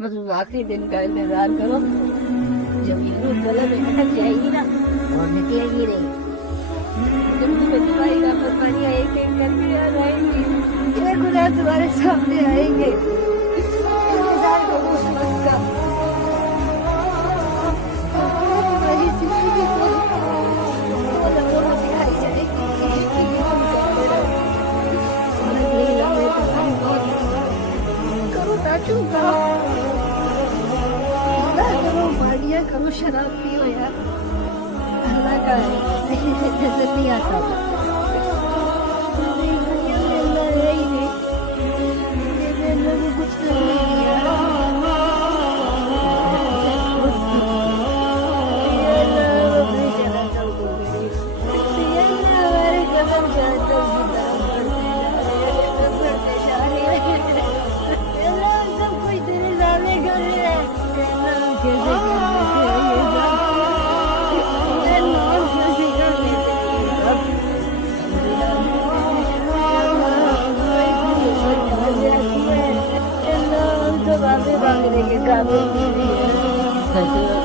बस उस आखिरी दिन का इंतजार करो जब ये रूह गले में अटक जाएगी ना और निकलेगी नहीं। जब तुम्हें तुम्हारी नाफरमानियां एक एक करके याद आएंगी, ये खुदा तुम्हारे सामने आएंगे। इंतजार करो उस वक्त का। तुम्हारी जिंदगी को वो लम्हों में दिखाई जाएगी कि तुम करते रहो। और अगले लम्हे तुम्हारी मौत करो, ताचू करो, मारिया करो, शराब पियो यार। अल्लाह का नजर नहीं आता। अल्लाह है ही नहीं, अल्लाह ने कुछ कर नहीं दिया। हमारे कदम जानता हूँ सब कुछ तेरे सामने कर रहे हैं। कैसे मांगने के काबिल नहीं है।